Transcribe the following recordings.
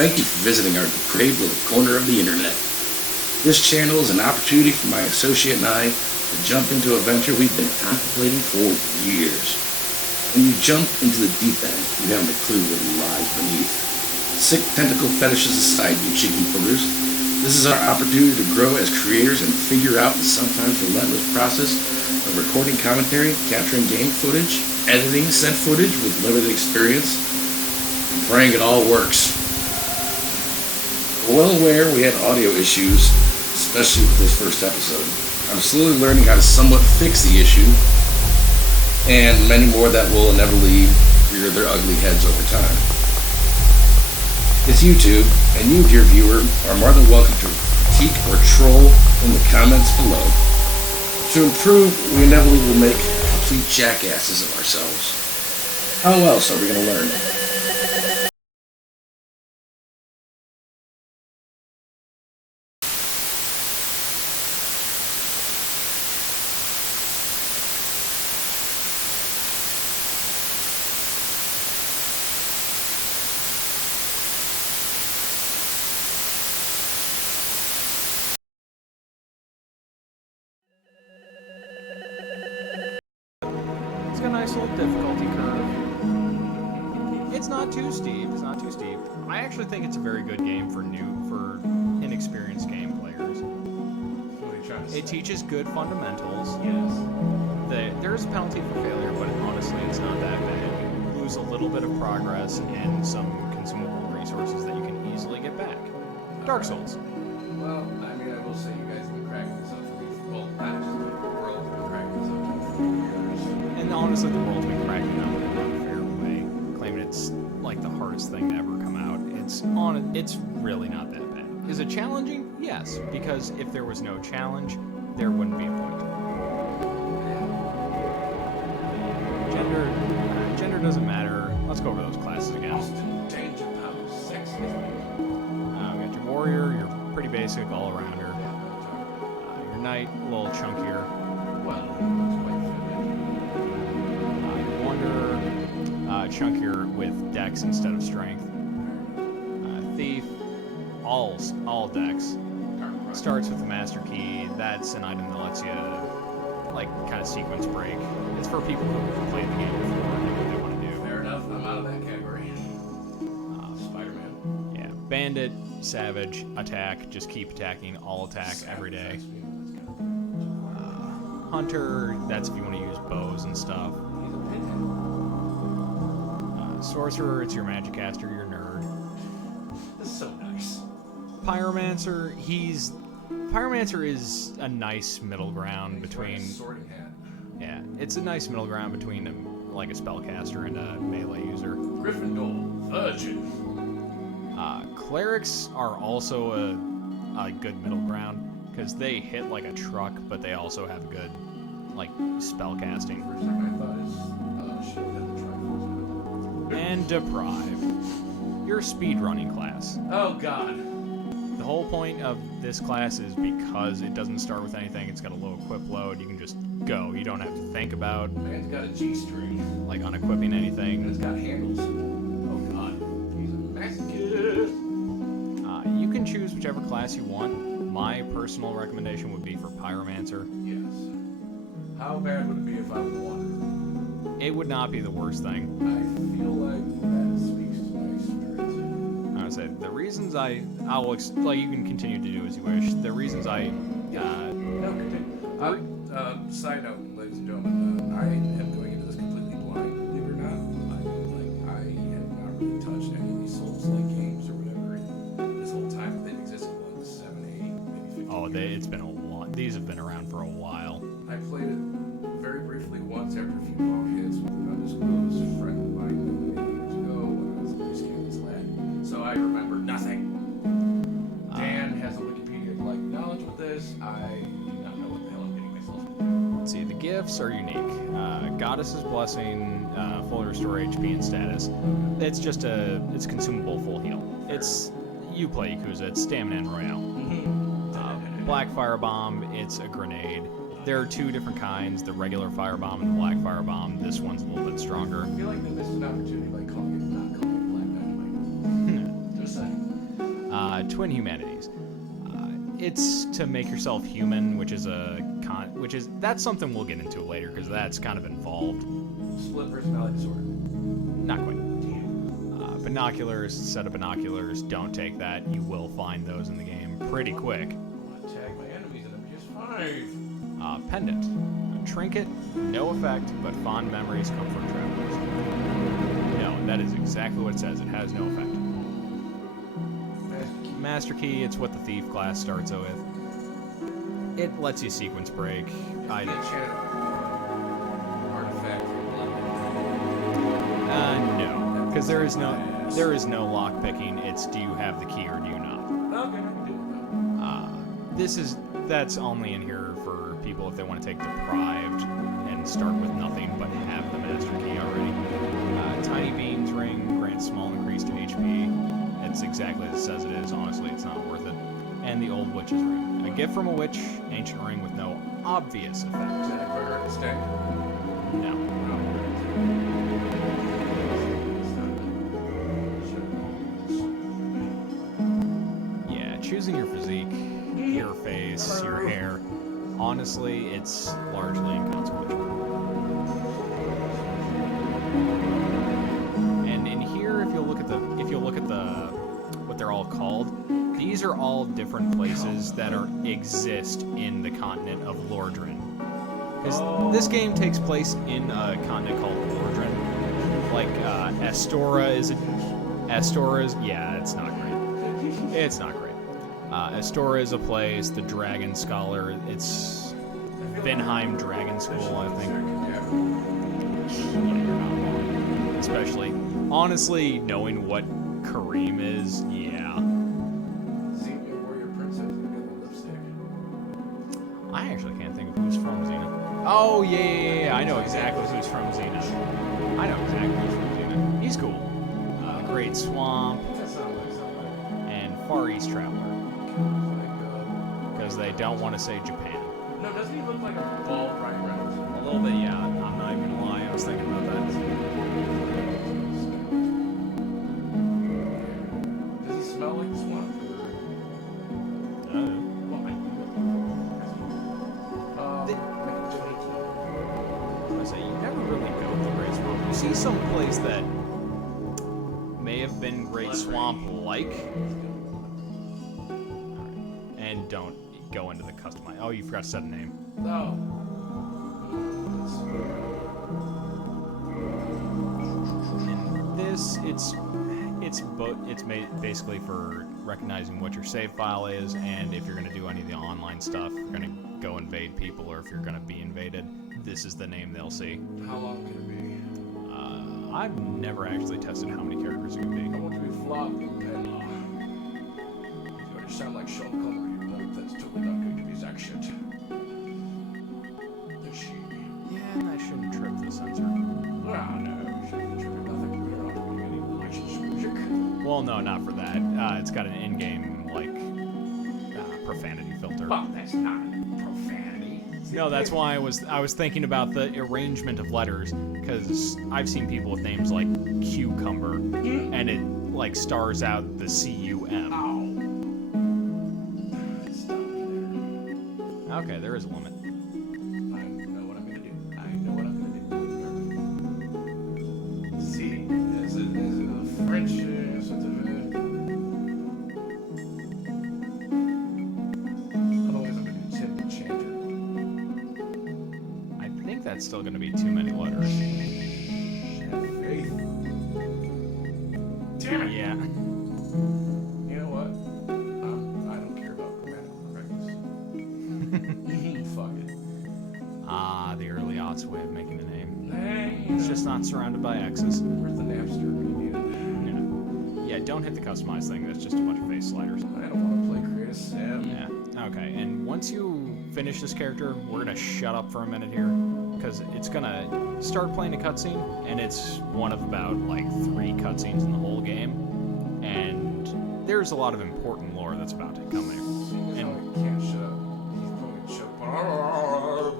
Thank you for visiting our depraved little corner of the internet. This channel is an opportunity for my associate and I to jump into a venture we've been contemplating for years. When you jump into the deep end, you haven't a clue what lies beneath. Sick tentacle fetishes aside, you cheeky boogers. This is our opportunity to grow as creators and figure out the sometimes relentless process of recording commentary, capturing game footage, editing said footage with limited experience, and praying it all works. We're well aware we had audio issues, especially with this first episode. I'm slowly learning how to somewhat fix the issue, and many more that will inevitably rear their ugly heads over time. It's YouTube, and you, dear viewer, are more than welcome to critique or troll in the comments below. To improve, we inevitably will make complete jackasses of ourselves. How else are we going to learn? It's got a nice little difficulty curve. It's not too steep. I actually think it's a very good game for inexperienced game players. It teaches good fundamentals. Yes. There's a penalty for failure, but honestly, it's not that bad. You lose a little bit of progress and some consumable resources that you can easily get back. Dark Souls. Well, I mean, I will say you guys have been cracking this up for me. Well, not just the world, but cracking this up for years. And honestly, the world's been cracking up in an unfair way, claiming it's like the hardest thing to ever come out. It's really not that bad. Is it challenging? Yes, because if there was no challenge, there wouldn't be a point. Gender doesn't matter. Let's go over those classes again. Danger power, sex. We got your warrior, you're pretty basic all-arounder. Your knight, a little chunkier. Well, Your wanderer, chunkier with dex instead of strength. Thief, all dex. Starts with the master key. That's an item that lets you kind of sequence break. It's for people who have played the game before and know what they want to do. Fair enough. I'm out of that category. Spider-Man. Yeah, bandit, savage, attack. Just keep attacking. All attack every day. Hunter. That's if you want to use bows and stuff. Sorcerer. It's your magic caster. Your nerd. That's so nice. Pyromancer. Pyromancer is a nice middle ground between. Sorting hat. Yeah, it's a nice middle ground between a spellcaster and a melee user. Gryffindor. Virgin. Clerics are also a good middle ground because they hit like a truck, but they also have good spellcasting. First thing I thought is shield at the Triforce. And Deprive. You're a speedrunning class. Oh God. The whole point of this class is because it doesn't start with anything, it's got a low equip load, you can just go. You don't have to think about Man's got a G-string. unequipping anything. And it's got handles. Oh God. He's a masochist. You can choose whichever class you want. My personal recommendation would be for Pyromancer. Yes. How bad would it be if I was wanted? It would not be the worst thing. I feel like that speaks to my spirit. I would say the reasons you can continue to do as you wish. The reasons No, continue. Side note, ladies and gentlemen, I am going into this completely blind. Believe it or not, I have not really touched any of these Souls-like games or whatever. This whole time they've existed, 7, 8, maybe 15 years. it's been a lot. These have been around for a while. I played it very briefly once after a few long hits with an undisclosed friend of mine many years ago when I was a Bruce Campbell's lad. So I remember nothing. Dan has a Wikipedia-like knowledge with this. I do not know what the hell I'm getting myself into. Let's see, the gifts are unique. Goddess's Blessing, full restore HP and status. It's consumable full heal. You play Yakuza, it's stamina and royale. Black Firebomb, it's a grenade. There are two different kinds, the regular Firebomb and the Black Firebomb. This one's a little bit stronger. I feel like they missed an opportunity by not calling it Black Dynamite. Just saying. Twin humanities. It's to make yourself human, which is that's something we'll get into later because that's kind of involved. Split personality disorder. Not quite. Binoculars, set of binoculars. Don't take that. You will find those in the game pretty quick. I want to tag my enemies and I'm just fine. Pendant. A trinket, no effect, but fond memories come from travelers. No, that is exactly what it says. It has no effect. Master key, it's what the thief class starts with. It lets you sequence break. Artifact. No, because there is no lock picking. It's do you have the key or do you not? Okay, I can do that. That's only in here for people if they want to take deprived and start with nothing but have the master key already. Tiny beams ring grants small increase to HP. It's exactly as it says it is. Honestly, it's not worth it. And the old witch's ring, a gift from a witch, ancient ring with no obvious effect. No. Yeah, choosing your physique, your face, your hair. Honestly, it's largely inconsequential. And in here, if you look at the what they're all called, these are all different places that exist in the continent of Lordran. Because this game takes place in a continent called Lordran. Like Astora is yeah, it's not great. It's not great. Astora is a place. The Dragon Scholar. It's Vinheim Dragon School, I think. Yeah, you're not wrong. Especially, honestly, knowing what Kareem is, yeah. Xena Warrior Princess and get the lipstick. I actually can't think of who's from Xena. Oh, yeah. I know exactly who's from Xena. He's cool. Great Swamp. And Far East Traveler. Because they don't want to say Japan. No, doesn't he look like a ball right around? A little bit, yeah. I'm not even gonna lie. I was thinking about that. Does he smell like the swamp? I say you never really go to the Great Swamp. You see some place that may have been Great Swamp-like, and don't go into the customize. Oh, you forgot to set a name. No. It's made basically for recognizing what your save file is, and if you're going to do any of the online stuff, you're going to go invade people, or if you're going to be invaded, this is the name they'll see. How long can it be? I've never actually tested how many characters it can be. I want to be flop and you already sound like Sean Connery, but that's totally not going to be Zach shit. Is she? Yeah, and I shouldn't trip the sensor. Oh, no, we shouldn't trip nothing. We're not doing any licensed music. Well, no, not for that. It's got an in-game, profanity filter. Well, that's not profanity. No, that's why I was thinking about the arrangement of letters, because I've seen people with names like Cucumber, and it, stars out the C-U-M. Ow. Stop me there. Okay, there is a limit. I know what I'm going to do. See, is it a French certificate? Otherwise, I'm going to do Tim Enchanter. I think that's still going to be too many letters. Have faith. Damn it! Yeah. You know what? I don't care about grammatical correctness. Fuck it. The early aughts way of making a name. Hey, It's just not surrounded by X's. where's the Napster when you need it? Yeah, don't hit the customize thing. That's just a bunch of face sliders. I don't want to play Creative Sim. Yeah. Okay, and once you finish this character, we're gonna shut up for a minute here, because it's gonna start playing a cutscene, and it's one of about 3 cutscenes in the whole game, and there's a lot of important lore that's about to come there. Seeing as how he can't shut up, he's probably shut up.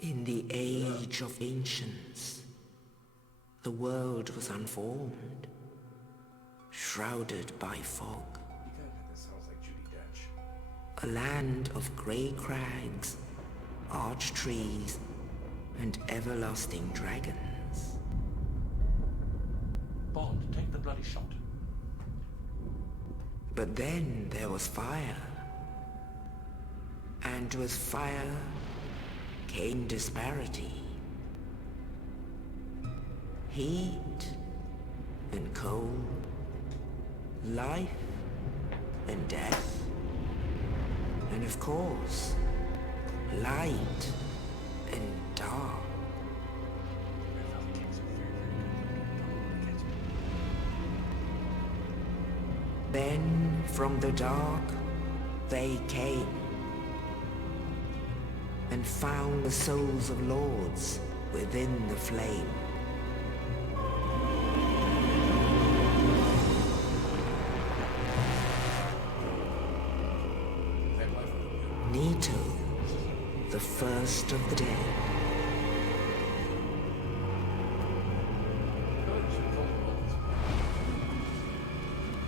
In the age of ancients, the world was unformed, shrouded by fog. This sounds like Judi Dench. A land of grey crags, arch trees, and everlasting dragons. Bond, take the bloody shot. But then there was fire. And with fire came disparity. Heat and cold, life and death, and of course, light and dark. Then from the dark they came and found the souls of lords within the flame. Nito, the first of the dead.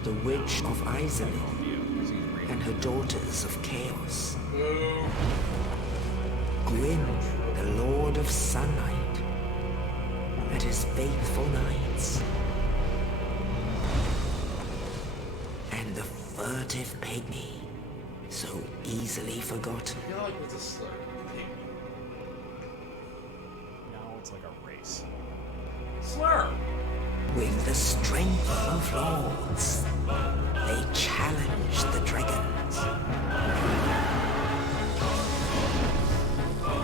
The Witch of Izalith and her daughters of Chaos. Gwyn, the Lord of Sunlight, and his faithful knights. And the furtive pygmy, so easily forgotten. I feel like it's a slur. Now it's like a race. Slur! With the strength of lords, they challenged the dragons.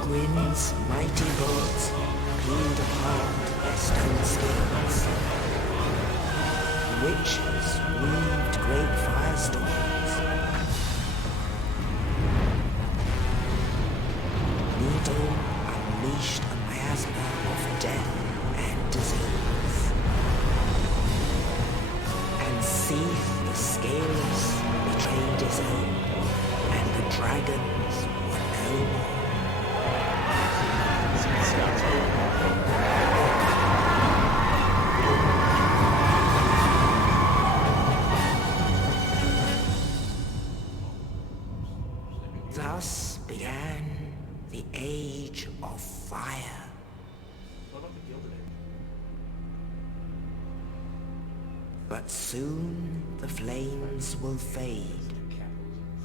Gwyn's mighty bolts peeled apart their stone skills. Witches weaved great firestorms. Nito unleashed a miasma of death and disease. And Seath the Scaleless betrayed his own, and the dragons were no more. Thus began the Age of Fire. What about the Gilded Age? But soon the flames will fade,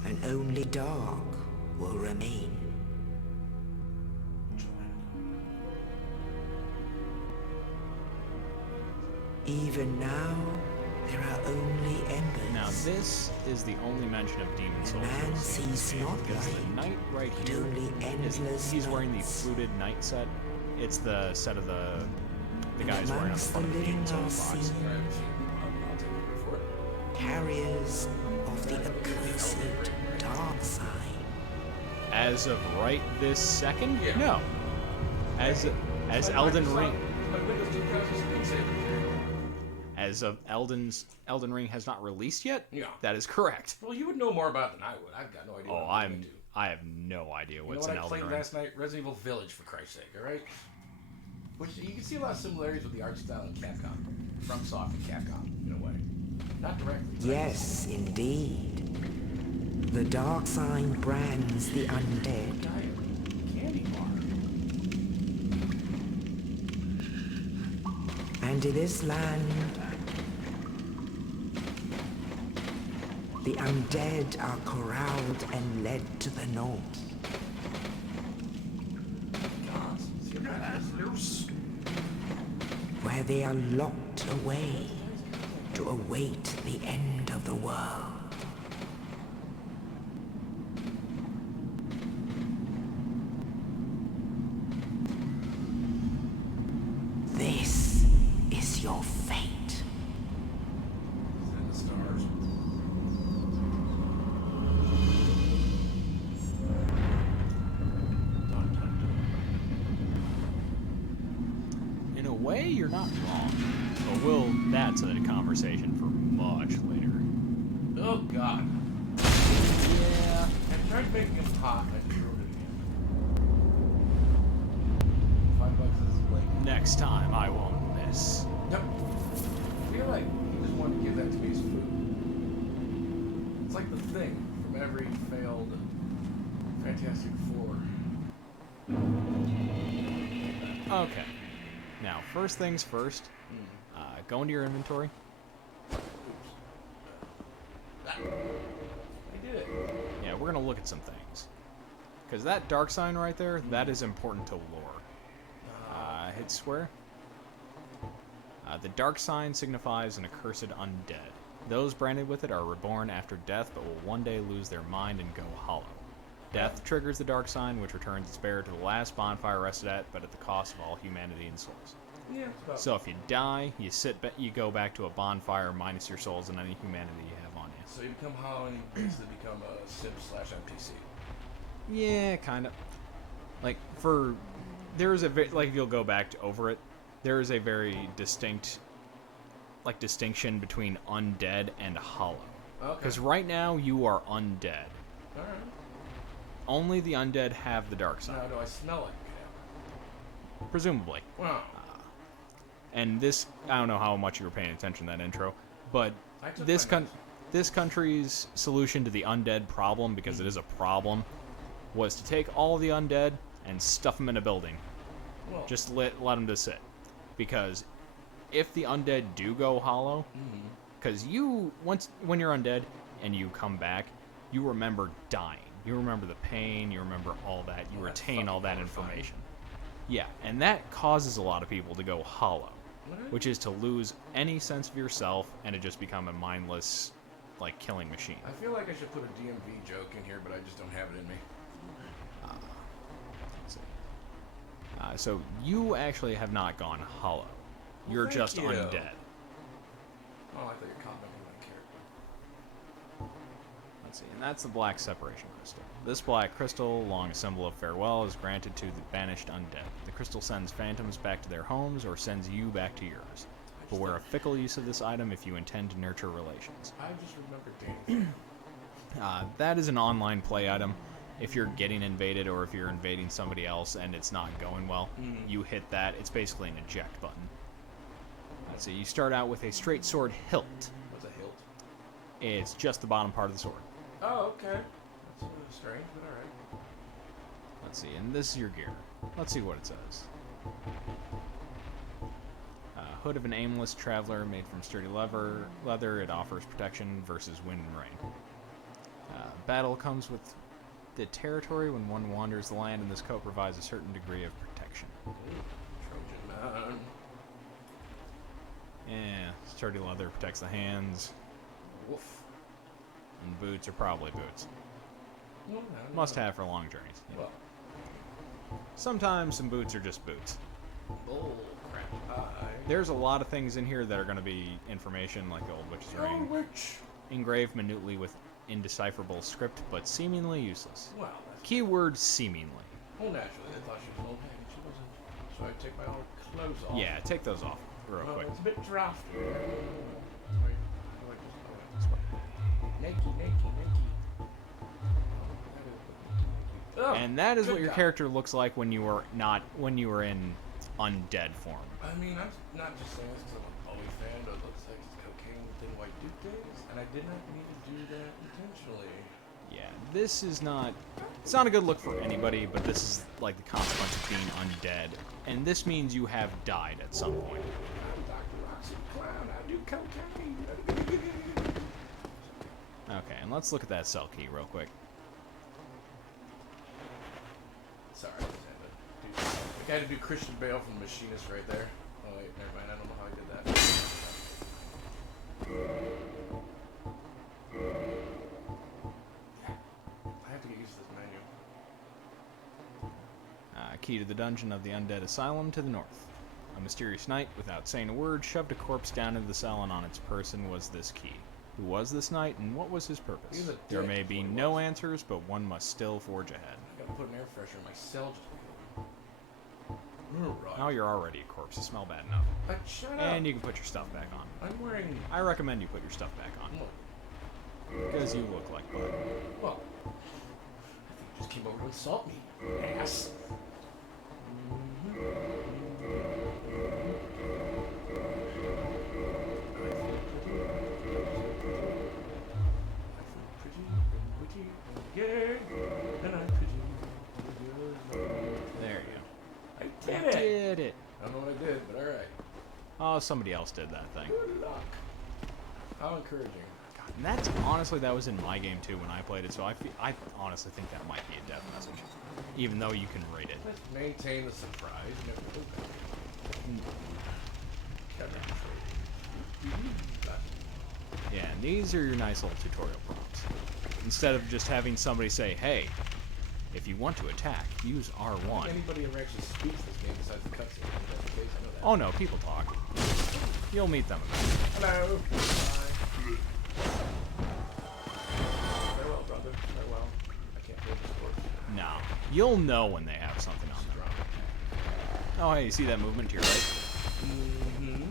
and only dark will remain. Even now, there are only embers. Now this is the only mention of demon souls. Man sees not because the light, knight right but here only endless he's wearing the nights. fluted knight set. It's the set of the guys wearing on the Amongst front of the living demon soul are box. seen I'll take your word for it. carriers of the accursed dark side. As of right this second, Yeah. no. As Elden Ring, Like Windows 2000 screensaver. as of Elden Ring has not released yet. Yeah. That is correct. Well, you would know more about it than I would. I've got no idea. Oh, what I'm into. I have no idea You know what's what in I Elden played Ring. last night? Resident Evil Village, for Christ's sake, alright? Which, you can see a lot of similarities with the art style in Capcom. FromSoft and Capcom, in a way. Not directly. but- Yes, indeed. The dark side brands the undead. Diet. Candy bar. And in this land, the undead are corralled and led to the north. Gods, your man is loose. Where they are locked away to await the end of the world. This is your fate. In the stars. In a way, you're not wrong. But that's a conversation for much later. Oh, God. Yeah. I tried making him hot and I threw it again. $5 is blank. Next time, I won't miss. Nice. Yep. I feel like he just wanted to give that to me as food. It's like the Thing from every failed Fantastic Four. Okay. Now, first things first. Go into your inventory. I did it. Yeah, we're gonna look at some things. Because that dark sign right there, that is important to lore. Hit square. The dark sign signifies an accursed undead. Those branded with it are reborn after death, but will one day lose their mind and go hollow. Death triggers the dark sign, which returns its bearer to the last bonfire rested at, but at the cost of all humanity and souls. Yeah. So if you die, you go back to a bonfire minus your souls and any humanity you have on you. So you become hollow and you basically become a simp/MTC. Yeah, kind of. Like if you'll go back over it, there is a very distinct, distinction between undead and hollow. Okay. Because right now you are undead. All right. Only the undead have the dark side. Now, do I smell like a cadaver? Presumably. Wow. And this, I don't know how much you were paying attention to that intro, but I took this my notes. this country's solution to the undead problem, because it is a problem, was to take all the undead and stuff them in a building. Well, Just let them to sit. Because if the undead do go hollow, because when you're undead and you come back, you remember dying. You remember the pain, you remember all that, you retain all that information. Yeah, and that causes a lot of people to go hollow, which is to lose any sense of yourself and to just become a mindless, killing machine. I feel like I should put a DMV joke in here, but I just don't have it in me. So you actually have not gone hollow. You're thank just you. undead. Oh, I thought you were complimenting my character. Let's see, and that's the black separation crystal. This black crystal, long a symbol of farewell, is granted to the banished undead. The crystal sends phantoms back to their homes or sends you back to yours. Beware of fickle use of this item if you intend to nurture relations. I just remember dating. That is an online play item. If you're getting invaded or if you're invading somebody else and it's not going well, you hit that. It's basically an eject button. Let's see, you start out with a straight sword hilt. What's a hilt? It's just the bottom part of the sword. Oh, okay. That's a little strange, but alright. Let's see, and this is your gear. Let's see what it says. Hood of an aimless traveler made from sturdy leather. It offers protection versus wind and rain. Battle comes with the territory when one wanders the land, and this coat provides a certain degree of protection. Trojan man. Yeah, sturdy leather protects the hands, Woof. and boots are probably boots. Well, Must have for long journeys. Well, Sometimes some boots are just boots. bull crap. There's a lot of things in here that are going to be information, like the Old Witch's Ring. Witch. Engraved minutely with indecipherable script, but seemingly useless. Well, that's Keyword seemingly. well, naturally, they thought she was an old hag and she wasn't. So I take my old clothes off. Yeah, take those off real Well, quick. it's a bit drafty. Wait, naked. Oh, And that is good what your God. character looks like when you are in undead form. I mean, I'm not just saying this because I'm a Bowie fan, but it looks like it's cocaine within white Duke days, and I did not mean to do that intentionally. Yeah, this is not. It's not a good look for anybody, but this is like the consequence of being undead, and this means you have died at some point. I'm Dr. Roxy Clown, I do cocaine. Okay, and let's look at that cell key real quick. Sorry, I just had to do I had to do Christian Bale from The Machinist right there. Oh wait, never mind, I don't know how I did that. I have to get used to this menu. Key to the dungeon of the undead asylum to the north. A mysterious knight, without saying a word, shoved a corpse down into the cell, and on its person was this key. Who was this knight, and what was his purpose? He's a There dick, may is be what he no was. answers, but one must still forge ahead. I gotta put an air freshener in my cell just right. Now you're already a corpse. You smell bad enough. Shut up. And you can put your stuff back on. I'm wearing. I recommend you put your stuff back on. Because you look like Bud. Well, I think you just came over to insult me, ass. did it. I don't know what I did, but alright. Oh, somebody else did that thing. Good luck. How encouraging. And that's honestly, that was in my game too when I played it, so I honestly think that might be a death message, even though you can rate it. Let's maintain the surprise. Never go back. Yeah, and these are your nice little tutorial prompts. Instead of just having somebody say, hey, if you want to attack, use R1. Anybody ever actually speaks this game besides the cutscene? That's the case, I know that. Oh no, people talk. You'll meet them eventually. Hello. Bye. Farewell, brother. Farewell. I can't play this sport. No. You'll know when they have something on them. Oh, hey, you see that movement to your right? Mm-hmm.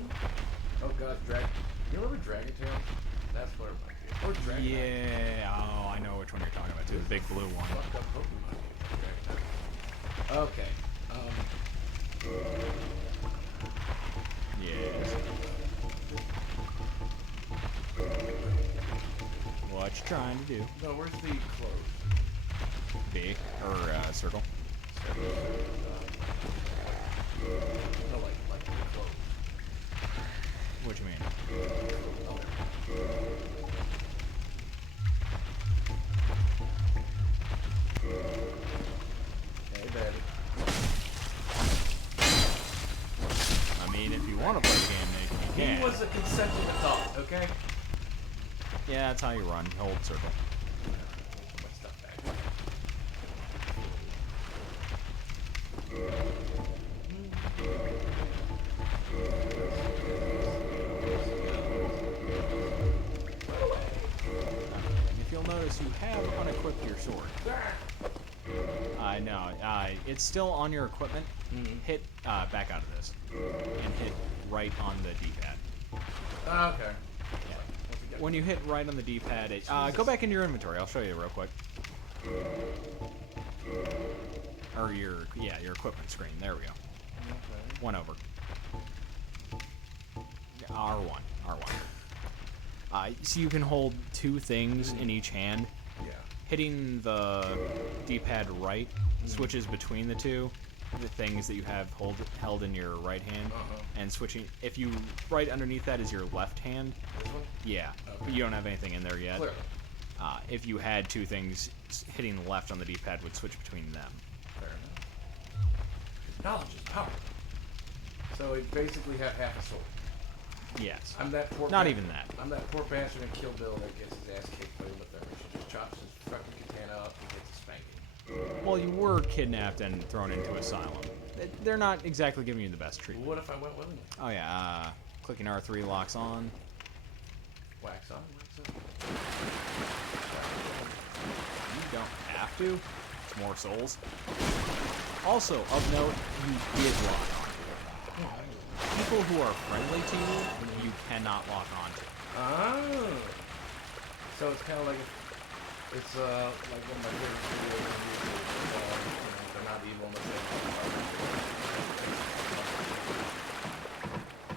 Oh, God, You remember Dragon Tail? That's what it might be. Or Dragon Yeah, oh, I know which one you're talking about, too. The big blue one. Fucked up Pokemon game. Okay. Yes. What you trying to do? No, where's the close? B, or circle. No, like the close. What you mean? Hey, baby. I mean, if you want to play the game, you can. He was a consenting adult, okay? Yeah, that's how you run. Hold circle. Put my stuff back. If you'll notice, you have unequipped your sword. No, it's still on your equipment. Hit back out of this and hit right on the D-pad. Okay. Yeah. When you hit right on the D-pad, go back into your inventory. I'll show you real quick. Or your equipment screen. There we go. Okay. One over. R1. So you can hold two things in each hand. Yeah. Hitting the D-pad right switches between the two, the things that you have held in your right hand, and switching. If you right underneath that is your left hand. This one? Yeah, Okay. but you don't have anything in there yet. Clearly. If you had two things, hitting left on the D-pad would switch between them. Fair enough. Knowledge is power. So it basically had half a sword. Yes. I'm that poor. Not even that. I'm that poor bastard in Kill Bill that gets his ass kicked by Uma Thurman. She just chops his fucking katana up and gets a spanking. Well, you were kidnapped and thrown into asylum. They're not exactly giving you the best Well, treatment. what if I went willingly? Oh yeah. Clicking R3 locks on. Wax on, wax off. You don't have to. It's more souls. Also, of note, you did lock on. People who are friendly to you, you cannot lock onto. Oh. So it's kind of like it's like one of my favorite videos on YouTube. They're not evil unless they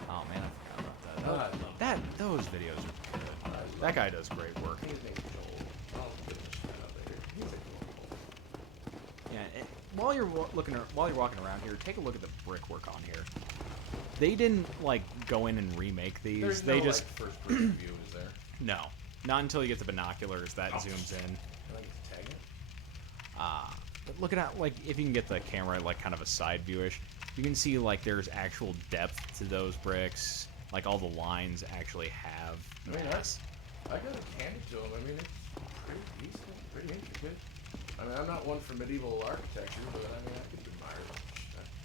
Oh man, I forgot about that. I love Those videos are good. That guy does great work. His name's Joel. I'll give him a shout out later. He's a cool. Yeah, while you're walking around here, take a look at the brickwork on here. They didn't like go in and remake these. There's they no, just like, first person view, is there? no, not until you get the binoculars that zooms in. Can I get to tag it? But look at how, like, if you can get the camera like kind of a side viewish, you can see like there's actual depth to those bricks. Like all the lines actually have mass. I gotta hand it to him. I mean, it's pretty decent, pretty intricate. I mean, I'm not one for medieval architecture, but I mean, I could admire it.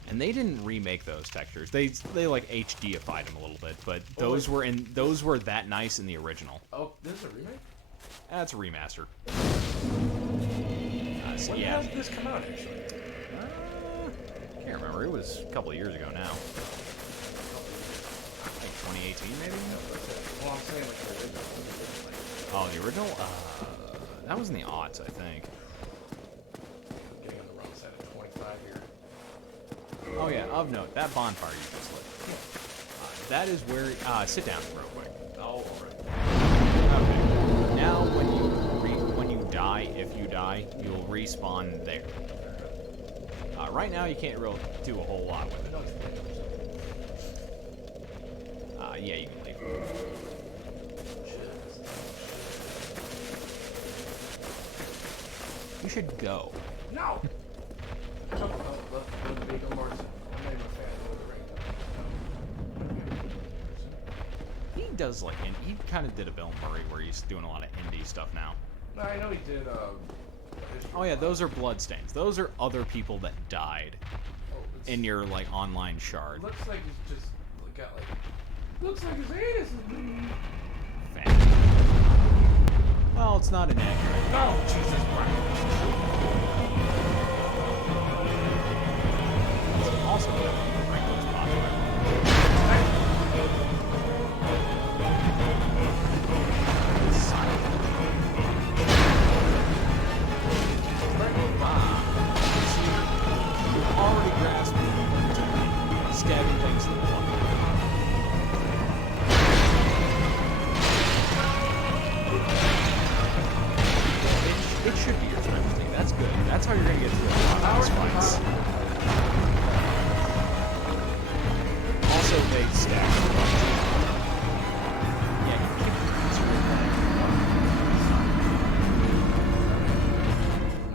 And they didn't remake those textures. They like HDified them a little bit, but those were that nice in the original. Oh, this is a remake? That's a remaster. When the hell did this come out, actually? I can't remember. It was a couple of years ago now. Like 2018, maybe? Well, I'm saying like the original. Oh, the original? That was in the aughts, I think. I'm getting on the wrong side of 25 here. Oh yeah, of note, that bonfire you just lit. That is where... sit down real quick. Oh, alright. Okay. Now when you die, if you die, you'll respawn there. Right now, you can't really do a whole lot with it. Yeah, you can leave. You should go. No! I'm not even a fan of the ring. He does like, and he kind of did a Bill Murray where he's doing a lot of indie stuff now. I know he did, Oh yeah, those are bloodstains. Those are other people that died in your like online shard. Looks like he's just got like. Looks like his anus is bleeding. Well, it's not inaccurate. No, Jesus Christ. Also, break those pots. Already grasping, stabbing things in the blood. It should be your strength thing. That's good. That's how you're gonna get through a lot of these fights. Also, they stack. Yeah, you kick the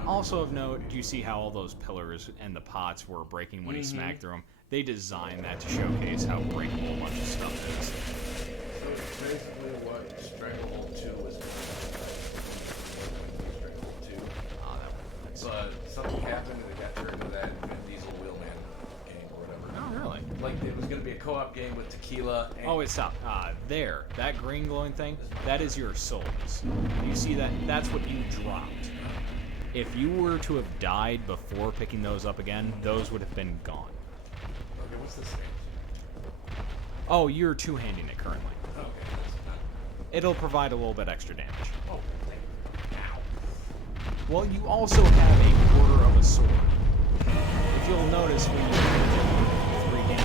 Also of note, do you see how all those pillars and the pots were breaking when he smacked through them? They designed that to showcase how breakable a bunch of stuff is. So it's basically what Stranglehold 2 was going to be. Stranglehold 2. Ah, that would be nice. But something happened and it got turned into that Vin Diesel Wheelman game or whatever. Oh, really? Like it was going to be a co-op game with tequila. And Oh, it stopped. There. That green glowing thing, that is your souls. You see that? That's what you dropped. If you were to have died before picking those up again, those would have been gone. Okay, what's this thing? Oh, you're two-handing it currently. Okay, that's not. It'll provide a little bit extra damage. Oh, thank you. Ow. Well, you also have a quarter of a sword. If you'll notice when you hit it, 3 damage.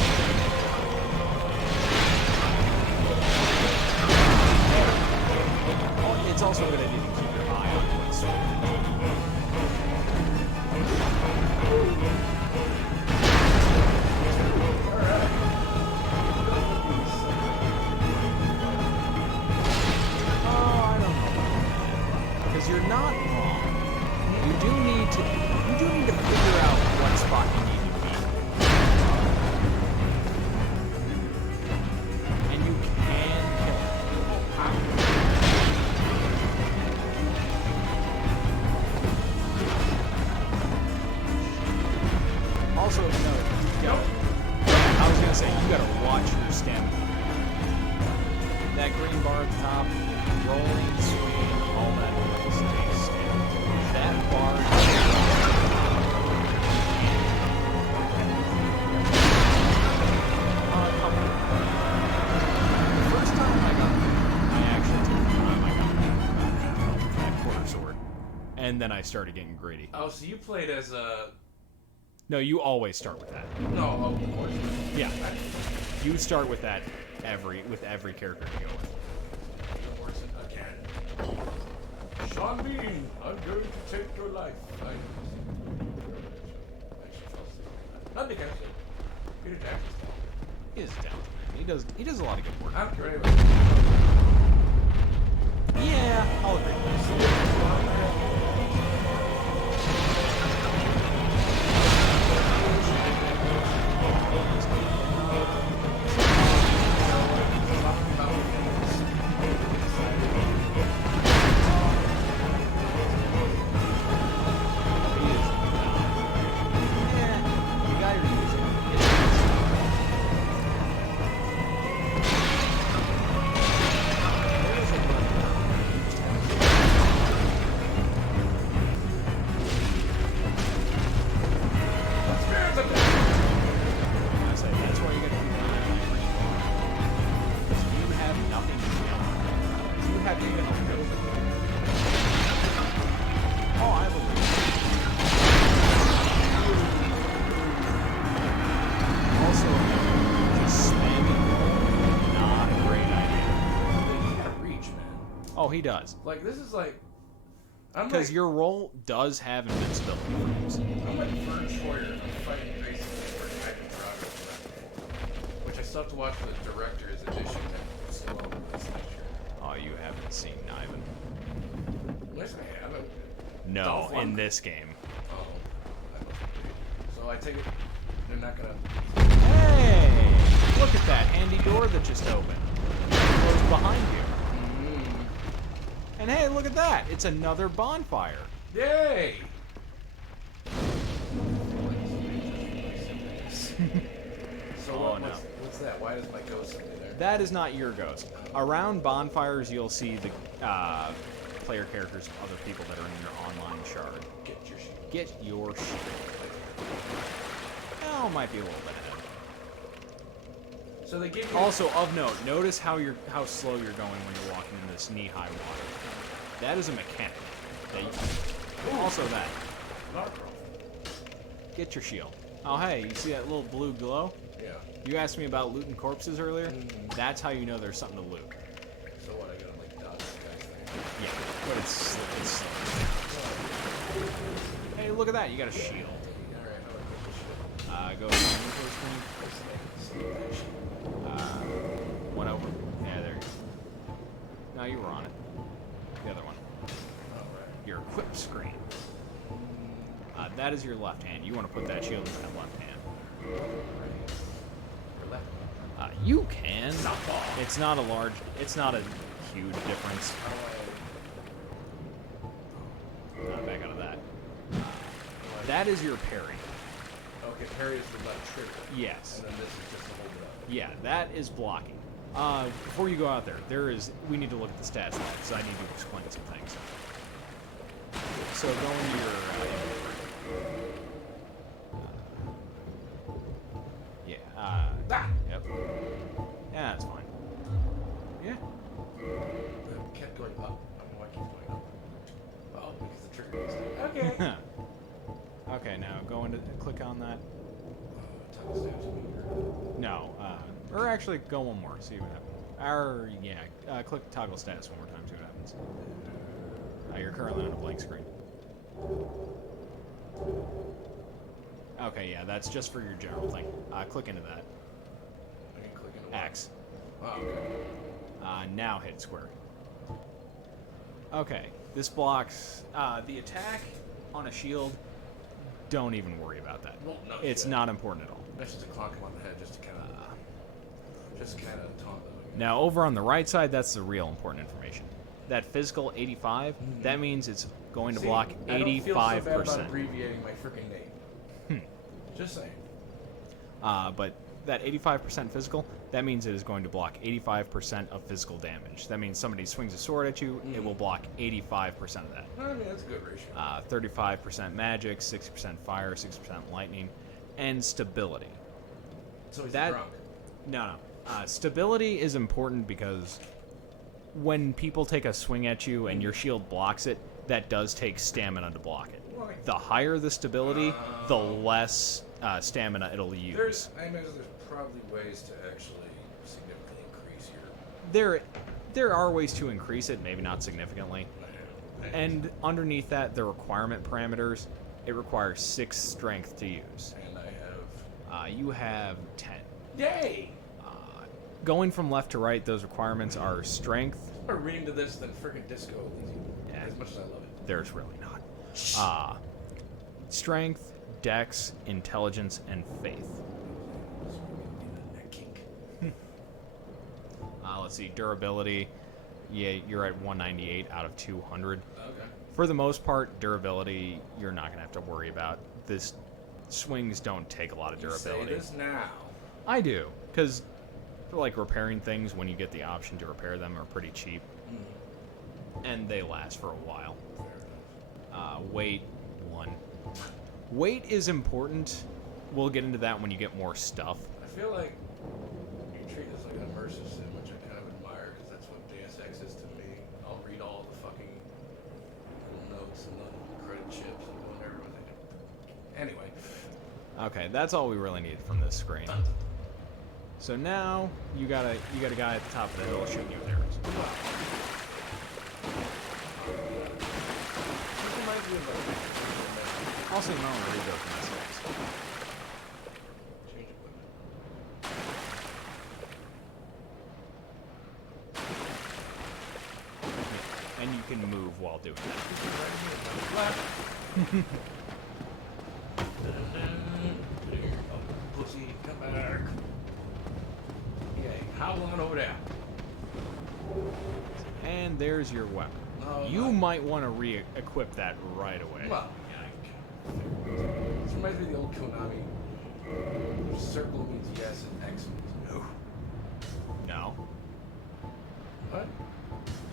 Oh, it's also a good idea to keep your eye on one sword. You're not wrong. You do need to figure out what spot you need to be. And you can kill it. Also, you I was gonna say you gotta watch your stamina. That green bar at the top, rolling, swing, all that. That bar. The first time I actually took the time I got that quarter sword, and then I started getting greedy. Oh, so you played as a. No, you always start with that. No, of course. Yeah, you start with that with every character you go with. Again. Sean Bean, I'm going to take your life. Nothing else. Peter Jackson's fault. He is talented, man. He does a lot of good work. I'm great. Yeah, I'll agree. Oh, he does. Like, this is like... Because your role does have invincibility frames. I'm like Vern Troyer of watch the director's edition that Stallone released this year. Oh, you haven't seen Niven. Yes, I haven't. No, Dolph in Lundgren. this game. Oh, I must be. So I take it they're not gonna. Hey! Look at that handy door that just opened. Closed behind you. And hey, look at that! It's another bonfire. Yay! So Oh, no. what's that? Why does my ghost stay there? That is not your ghost. Around bonfires, you'll see the player characters of other people that are in your online shard. Get your shit. Get your shit. Oh, might be a little bit ahead. So they give you. Also, of note, notice how slow you're going when you're walking in this knee-high water. That is a mechanic. Also that. Get your shield. Oh, hey, you see that little blue glow? Yeah. You asked me about looting corpses earlier? That's how you know there's something to loot. So what? I gotta like dodge this guy's thing. Yeah, but it's slow. Hey, look at that. You got a shield. Alright, how do I get Go to the inventory screen. One over. Yeah, there you go. No, you were on it. The other one. Your equip screen. That is your left hand. You want to put that shield in that left hand. Your left. You can. It's not a large. It's not a huge difference. Back out of that. That is your parry. Okay, parry is the left trigger. Yes. And then this is just to hold it up. Yeah, that is blocking. Before you go out there, we need to look at the stats now, because I need to explain some things. So go into your yep. Yeah, that's fine. Yeah. It kept going up. I don't know why it keeps going up. Oh, because the trigger was there. Okay. Okay, now go into click on that. Toggle stabs me. No, or actually go one more, see what happens. Click toggle status one more time, see what happens. You're currently on a blank screen. Okay, yeah, that's just for your general thing. Click into that. I can click into X. Oh, okay. Now hit square. Okay, this blocks the attack on a shield. Don't even worry about that. Well, no it's shit. not important at all. That's just to clonk him on the head, just to kind of taunt them. Now, over on the right side, that's the real important information. That physical 85, that means it's going to block 85%. I don't feel so bad about abbreviating my freaking name. Just saying. But that 85% physical, that means it is going to block 85% of physical damage. That means somebody swings a sword at you, it will block 85% of that. I mean, that's a good ratio. 35% magic, 60% fire, 60% lightning, and stability. So he's drunk. No. Stability is important because when people take a swing at you and your shield blocks it, that does take stamina to block it. Why? The higher the stability, the less stamina it'll use. I imagine there's probably ways to actually significantly increase your... There are ways to increase it, maybe not significantly. And underneath that, the requirement parameters, it requires 6 strength to use. And I have... You have 10. Yay! Going from left to right, those requirements are strength. More reading to this than freaking disco. Yeah. As much as I love it. There's really not. Strength, dex, intelligence, and faith. Let's see, durability. Yeah, you're at 198 out of 200. Okay. For the most part, durability, you're not going to have to worry about. This swings don't take a lot of durability. You say this now. I do, because like repairing things when you get the option to repair them are pretty cheap. And they last for a while. Weight, 1. Weight is important. We'll get into that when you get more stuff. I feel like you treat this like an immersive sim, which I kind of admire, because that's what Deus Ex is to me. I'll read all the fucking little notes and the credit chips and whatever. Anyway. Okay, that's all we really need from this screen. So now you got a guy at the top of the hill shooting you with arrows. Also, you know, read those messages. Change equipment. while doing that. Pussy, come back. Yeah, howl on over there. And there's your weapon. Oh, You might want to re-equip that right away. Well, yeah. This reminds me of the old Konami. Circle means yes and X means no. No. What?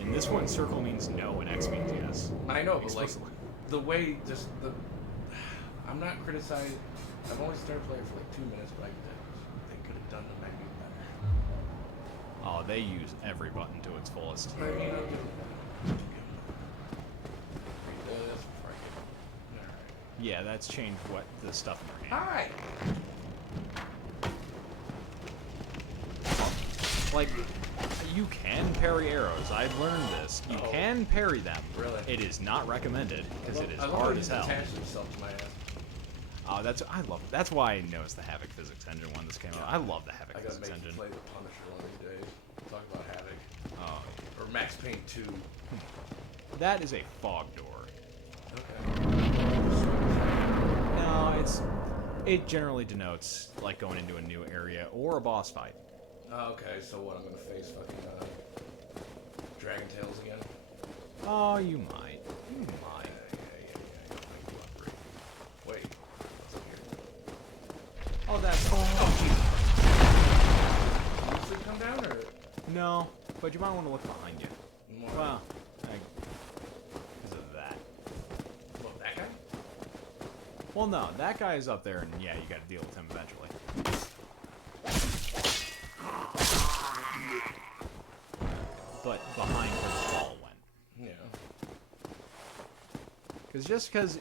In this one, circle means no and X means yes. I know, but like, the way, just the... I'm not criticizing... I've only started playing for like 2 minutes, but they could have done the menu better. Oh, they use every button to its fullest. I mean, I'll give it that. Read this before I get... Alright. Yeah, that's changed what the stuff in your hand. Hi! Like, you can parry arrows. I've learned this. You can parry them. Really? It is not recommended because it is I love hard how as he's hell. attached himself to my ass. Oh, I love it. That's why I noticed the Havoc physics engine when this came out. I love the Havoc I gotta physics make you engine. play the Punisher one of these days. Talk about Havoc. Oh, Or Max Payne 2. that is a fog door. Okay. No, it generally denotes like going into a new area or a boss fight. Okay, so what, I'm gonna face fucking, Dragon Tales again? Oh, you might. You might. Wait, what's up here? Oh, that's... Does it come down, or? No, but you might want to look behind you. More? Well, because of that. What, that guy? Well, no, that guy is up there, and yeah, you gotta deal with him eventually. But behind where the ball went. Yeah. Because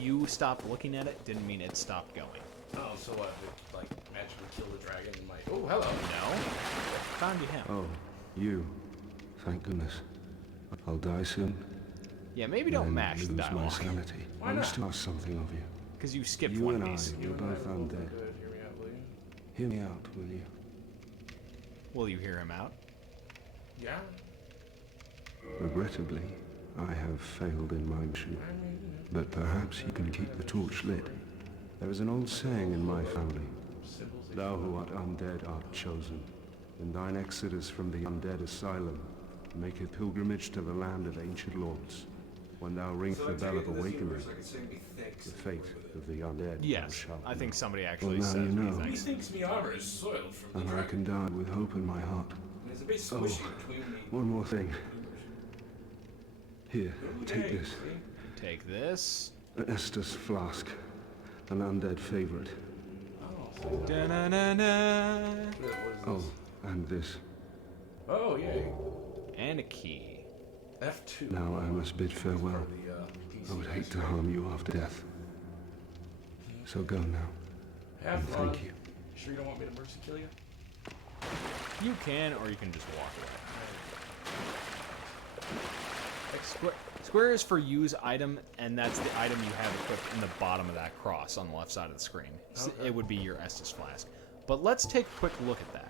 you stopped looking at it didn't mean it stopped going. Oh, so what, it, like, magically kill the dragon and like, oh, hello. No? Found you him. Oh, you. Thank goodness. I'll die soon. Yeah, maybe don't Then mash the lose my dialogue. sanity. Why I wish not? to ask something of you. Because you skipped You one and I, piece. we're both undead. Good, hear me out, will you? Hear me out, will you? Will you hear him out? Yeah? Regrettably, I have failed in my mission. But perhaps you can keep the torch lit. There is an old saying in my family. Thou who art undead art chosen. In thine exodus from the undead asylum, make a pilgrimage to the land of ancient lords. When thou ringst the bell of awakening, the fate of the undead Yes, shall I think know. somebody actually Well, now says you know. these He things. thinks me armor is soiled from And the I dragon. can die with hope in my heart. There's a bit Oh, squishy between me. one more thing. Here, take this. Take this. An Estus flask. An undead favorite. Da-na-na-na. What is Oh, this? and this. Oh, yay. And a key. F2. Now I must bid farewell. The, PC I would hate to harm you after death. So go now. Have And fun. thank you. Sure you don't want me to mercy kill you? You can, or you can just walk away. Square is for use item, and that's the item you have equipped in the bottom of that cross on the left side of the screen. So Okay. it would be your Estus flask. But let's take a quick look at that.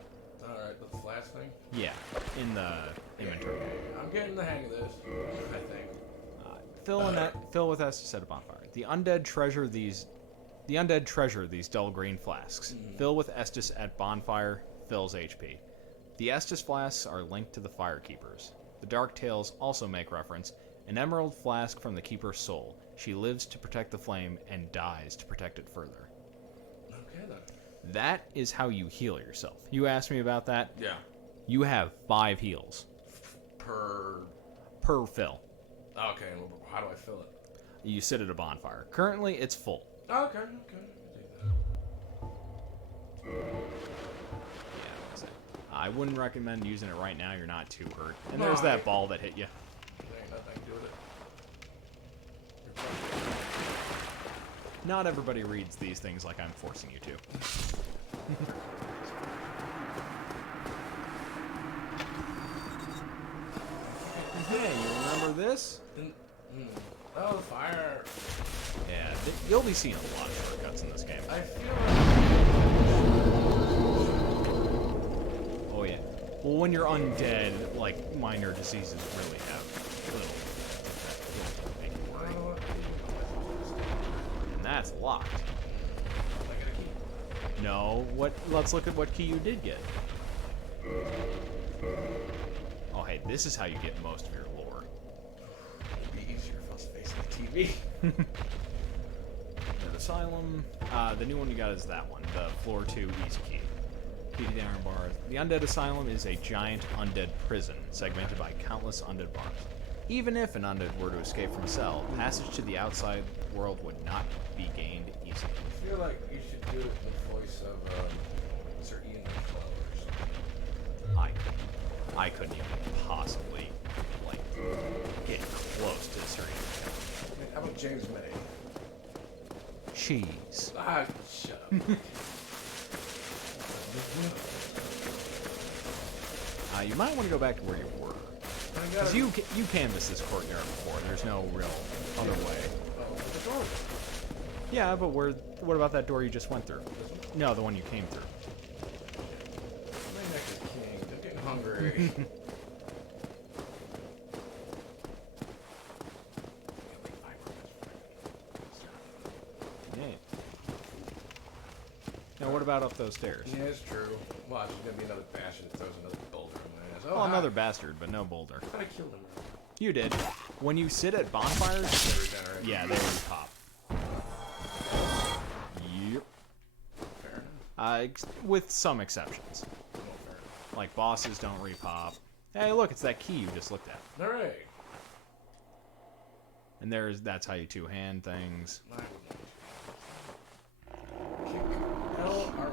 Alright, the flash thing? Yeah, in the inventory. I'm getting the hang of this, I think. Fill with Estus at a bonfire. The undead treasure these dull green flasks. Fill with Estus at bonfire, fills HP. The Estus flasks are linked to the fire keepers. The Dark Tales also make reference. An emerald flask from the keeper's soul. She lives to protect the flame and dies to protect it further. Okay then. That is how you heal yourself. You asked me about that? Yeah. You have 5 heals Per... per fill. Okay, and how do I fill it? You sit at a bonfire. Currently, it's full. Okay, okay. Yeah, that's it. I wouldn't recommend using it right now. You're not too hurt. And there's that ball that hit you. There ain't nothing I can do with it. Not everybody reads these things like I'm forcing you to. Hey, you remember this? Oh, the fire. Yeah, you'll be seeing a lot of shortcuts in this game. I feel Oh yeah. Well, when you're undead, like minor diseases really have little effect. locked. I got a key. No, what? Let's look at what key you did get. Oh, hey, this is how you get most of your lore. It'd be easier if I was facing the TV. Undead Asylum. The new one you got is that one, the floor 2 easy key. Key to the iron bars. The Undead Asylum is a giant undead prison, segmented by countless undead bars. Even if an undead were to escape from a cell, passage to the outside world would not be gained easily. I feel like you should do it in the voice of Sir Ian McClellan. I couldn't even possibly, like, get close to Sir Ian. How about James May? Cheese. Ah, shut up. You might want to go back to where you were. Because you canvassed this courtyard before. There's no real other way. Oh, the door. Yeah, but what about that door you just went through? No, the one you came through. My neck is king. I'm getting hungry. Yeah. Now, what about up those stairs? Yeah, it's true. Watch, there's gonna be another bastard that throws another boulder in my ass. Oh, another bastard, but no boulder. I thought I killed him. You did. When you sit at bonfires, They regenerate. yeah, they repop. Yep. Fair enough. With some exceptions. Oh, fair enough. Like bosses don't repop. Hey, look, it's that key you just looked at. All right. And that's how you two-hand things. I would like to. Kick L R.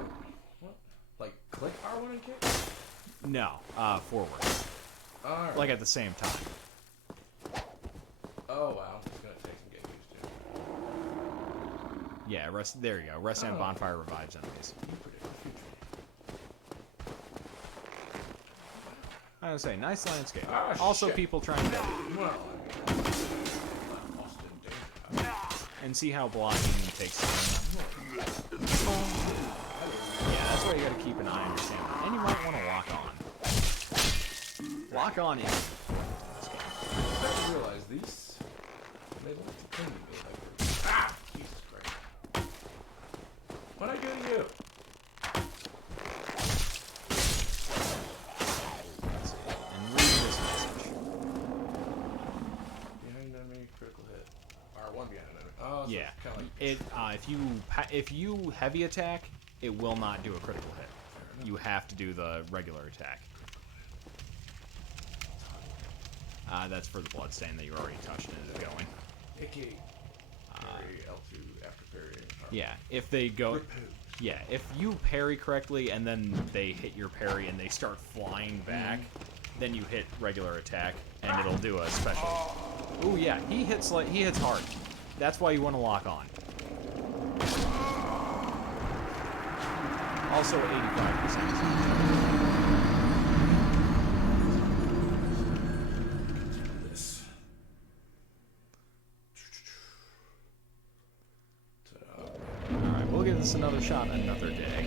What? Like click R1 and kick? No, forward. All right. Like at the same time. Oh wow, it's gonna take some getting used to. Yeah, there you go. Rest and bonfire revives enemies. You predict the future. I would say, nice landscape. Ah, Also, shit. people trying to Well, I'm lost in danger. and see how blocking takes time. Yeah, that's why you gotta keep an eye on your stamina. And you might want to lock on. Lock on in. I didn't realize these. They look to cling to me like. Ah! Jesus Christ. What'd I do to you? And read this message. Behind enemy, critical hit. R1 behind enemy. Oh, so Yeah. it's kind of like. If you heavy attack, it will not do a critical hit. You have to do the regular attack. That's for the bloodstain that you already touched and is going. Icky. Parry L2 after parrying. Yeah, if they go... Repose. Yeah, if you parry correctly and then they hit your parry and they start flying back, then you hit regular attack and it'll do a special. Ooh, yeah, he hits hard. That's why you want to lock on. Also 85%. This. Alright, we'll give this another shot another day.